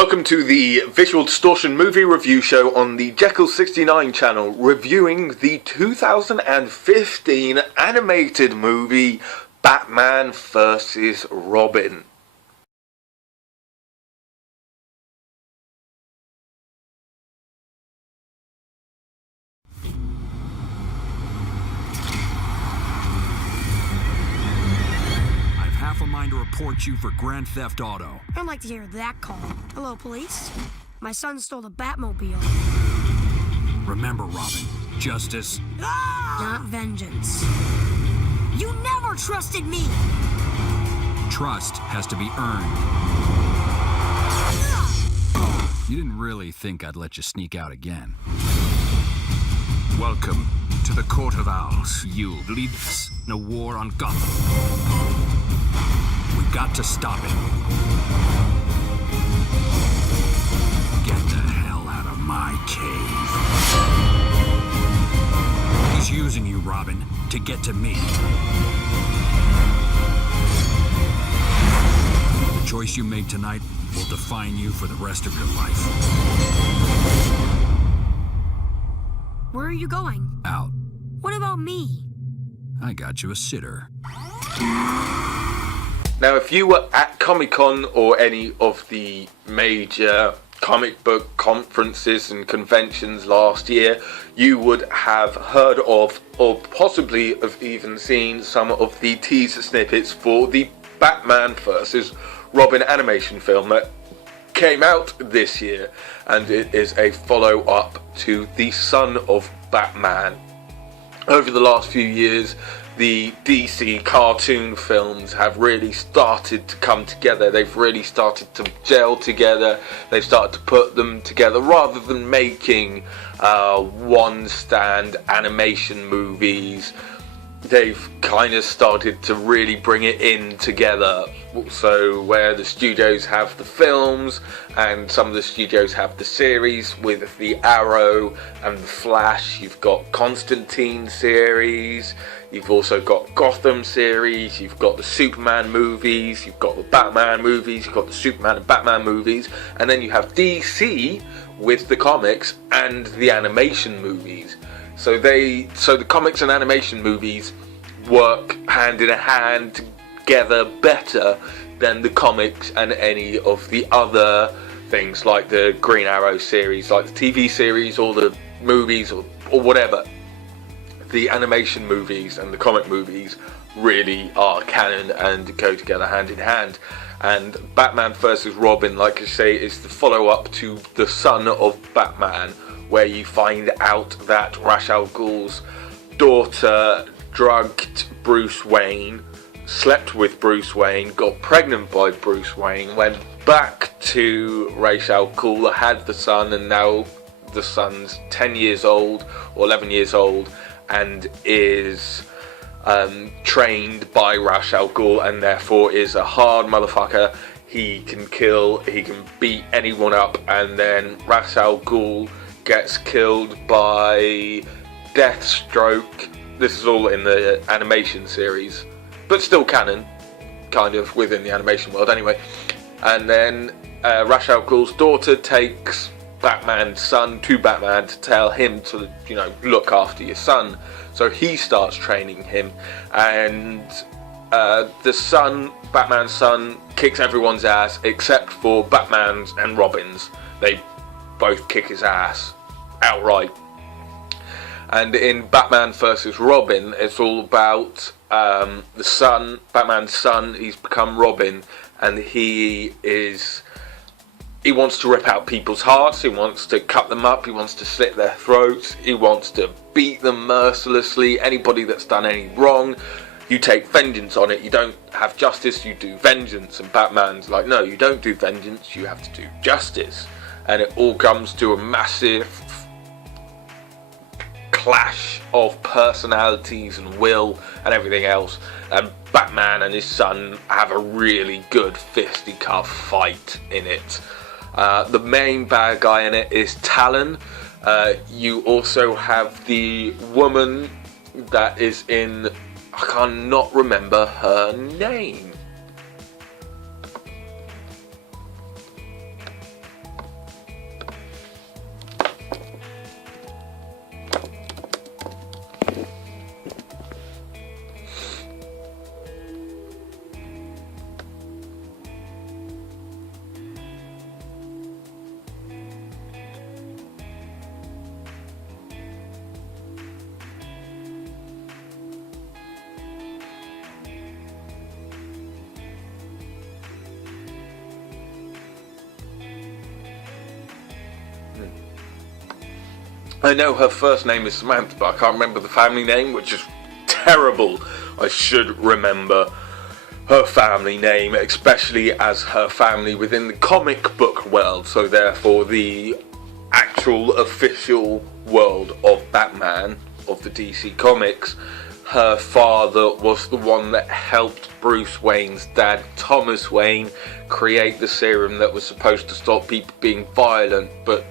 Welcome to the Visual Distortion movie review show on the Jeccles 69 channel, reviewing the 2015 animated movie Batman vs. Robin. Half a mind to report you for Grand Theft Auto. I'd like to hear that call. Hello, police. My son stole the Batmobile. Remember, Robin, justice... Not vengeance. You never trusted me! Trust has to be earned. You didn't really think I'd let you sneak out again. Welcome to the Court of Owls. You lead us in a war on Gotham. We've got to stop it. Get the hell out of my cave. He's using you, Robin, to get to me. The choice you make tonight will define you for the rest of your life. Where are you going? Out. What about me? I got you a sitter. Now, if you were at Comic-Con or any of the major comic book conferences and conventions last year, you would have heard of, or possibly have even seen, some of the teaser snippets for the Batman vs. Robin animation film that came out this year, and it is a follow-up to The Son of Batman. Over the last few years, the DC cartoon films have really started to come together. They've really started to gel together. They've started to put them together rather than making one-stand animation movies. They've kind of started to really bring it in together. So where the studios have the films and some of the studios have the series with the Arrow and the Flash, you've got Constantine series, you've also got Gotham series, you've got the Superman movies, you've got the Batman movies, you've got the Superman and Batman movies, and then you have DC with the comics and the animation movies. So the comics and animation movies work hand in hand together better than the comics and any of the other things like the Green Arrow series, like the TV series or the movies or whatever. The animation movies and the comic movies really are canon and go together hand in hand. And Batman vs. Robin, like I say, is the follow-up to The Son of Batman, where you find out that Ra's al Ghul's daughter drugged Bruce Wayne, slept with Bruce Wayne, got pregnant by Bruce Wayne, went back to Ra's al Ghul, had the son, and now the son's 10 years old or 11 years old and is trained by Ra's al Ghul and therefore is a hard motherfucker. He can kill, he can beat anyone up, and then Ra's al Ghul gets killed by Deathstroke. This is all in the animation series, but still canon, kind of, within the animation world anyway. And then Ra's al Ghul's daughter takes Batman's son to Batman to tell him to, look after your son. So he starts training him, and the son, Batman's son, kicks everyone's ass except for Batman's and Robin's. They both kick his ass outright. And in Batman vs. Robin, it's all about the son, Batman's son. He's become Robin, and he wants to rip out people's hearts, he wants to cut them up, he wants to slit their throats, he wants to beat them mercilessly. Anybody that's done any wrong, you take vengeance on it. You don't have justice, you do vengeance. And Batman's like, no, you don't do vengeance, you have to do justice. And it all comes to a massive clash of personalities and will and everything else. And Batman and his son have a really good fisticuff fight in it. The main bad guy in it is Talon. You also have the woman that is in, I cannot remember her name. I know her first name is Samantha, but I can't remember the family name, which is terrible. I should remember her family name, especially as her family within the comic book world, so therefore the actual official world of Batman, of the DC Comics. Her father was the one that helped Bruce Wayne's dad, Thomas Wayne, create the serum that was supposed to stop people being violent, but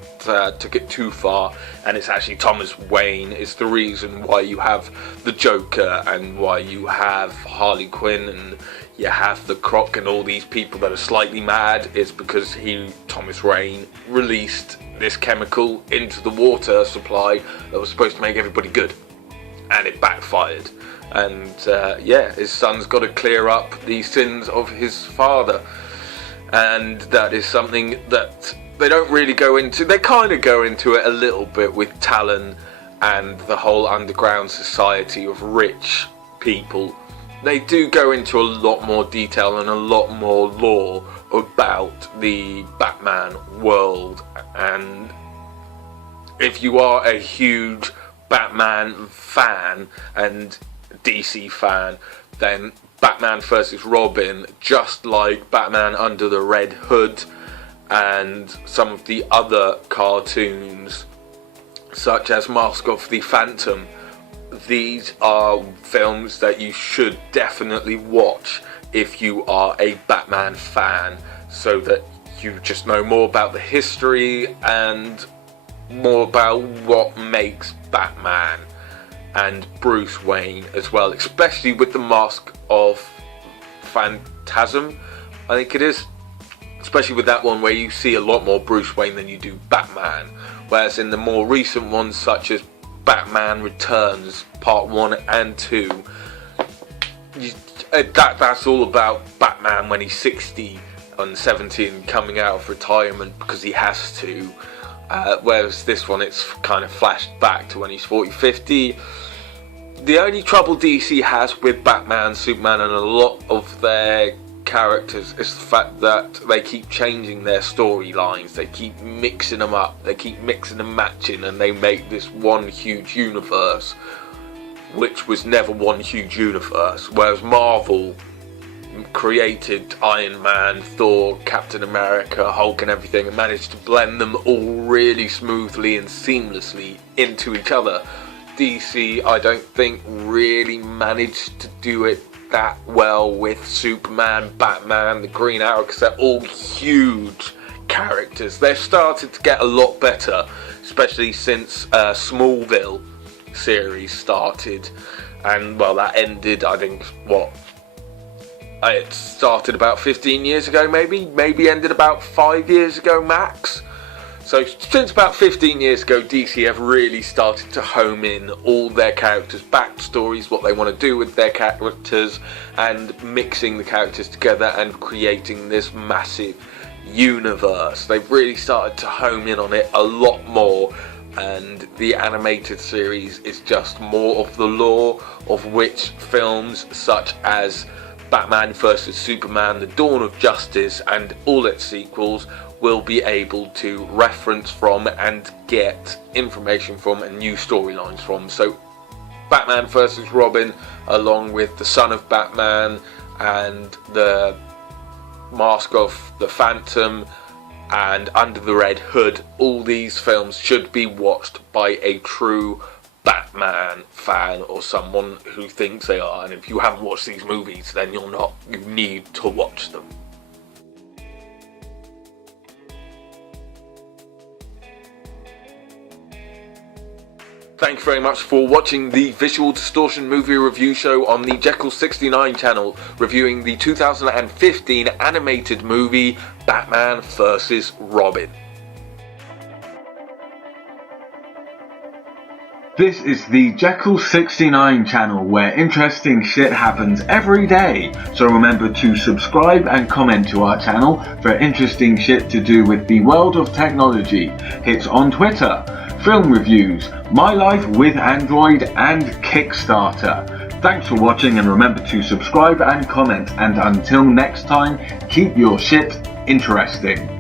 took it too far. And it's actually Thomas Wayne is the reason why you have the Joker and why you have Harley Quinn and you have the Croc and all these people that are slightly mad. It's because Thomas Wayne, released this chemical into the water supply that was supposed to make everybody good. And it backfired, and his son's got to clear up the sins of his father, and that is something that they don't really go into. They kind of go into it a little bit with Talon and the whole underground society of rich people. They do go into a lot more detail and a lot more lore about the Batman world, and if you are a huge Batman fan and DC fan, then Batman vs. Robin, just like Batman Under the Red Hood and some of the other cartoons such as Mask of the Phantom, these are films that you should definitely watch if you are a Batman fan, so that you just know more about the history and more about what makes Batman and Bruce Wayne as well, especially with the Mask of Phantasm, I think it is, especially with that one where you see a lot more Bruce Wayne than you do Batman, whereas in the more recent ones such as Batman Returns Part 1 and 2, that's all about Batman when he's 60 and 70 and coming out of retirement because he has to. Whereas this one, it's kind of flashed back to when he's 40, 50. The only trouble DC has with Batman, Superman and a lot of their characters is the fact that they keep changing their storylines. They keep mixing them up, they keep mixing and matching, and they make this one huge universe, which was never one huge universe. Whereas Marvel created Iron Man, Thor, Captain America, Hulk and everything, and managed to blend them all really smoothly and seamlessly into each other. DC, I don't think, really managed to do it that well with Superman, Batman, the Green Arrow, because they're all huge characters. They've started to get a lot better, especially since Smallville series started, and well, that ended, I think, it started about 15 years ago, maybe ended about 5 years ago max. So since about 15 years ago, DC have really started to home in all their characters' backstories, what they want to do with their characters, and mixing the characters together and creating this massive universe. They've really started to home in on it a lot more, and the animated series is just more of the lore of which films such as Batman vs. Superman, The Dawn of Justice and all its sequels will be able to reference from and get information from and new storylines from. So Batman vs. Robin, along with The Son of Batman and the Mask of the Phantom and Under the Red Hood, all these films should be watched by a true Batman fan or someone who thinks they are. And if you haven't watched these movies, then you're not. You need to watch them. Thank you very much for watching the Visual Distortion movie review show on the Jeccles 69 channel, reviewing the 2015 animated movie Batman vs. Robin. This is the Jeccles 69 channel where interesting shit happens every day, so remember to subscribe and comment to our channel for interesting shit to do with the world of technology, hits on Twitter, film reviews, my life with Android and Kickstarter. Thanks for watching and remember to subscribe and comment, and until next time, keep your shit interesting.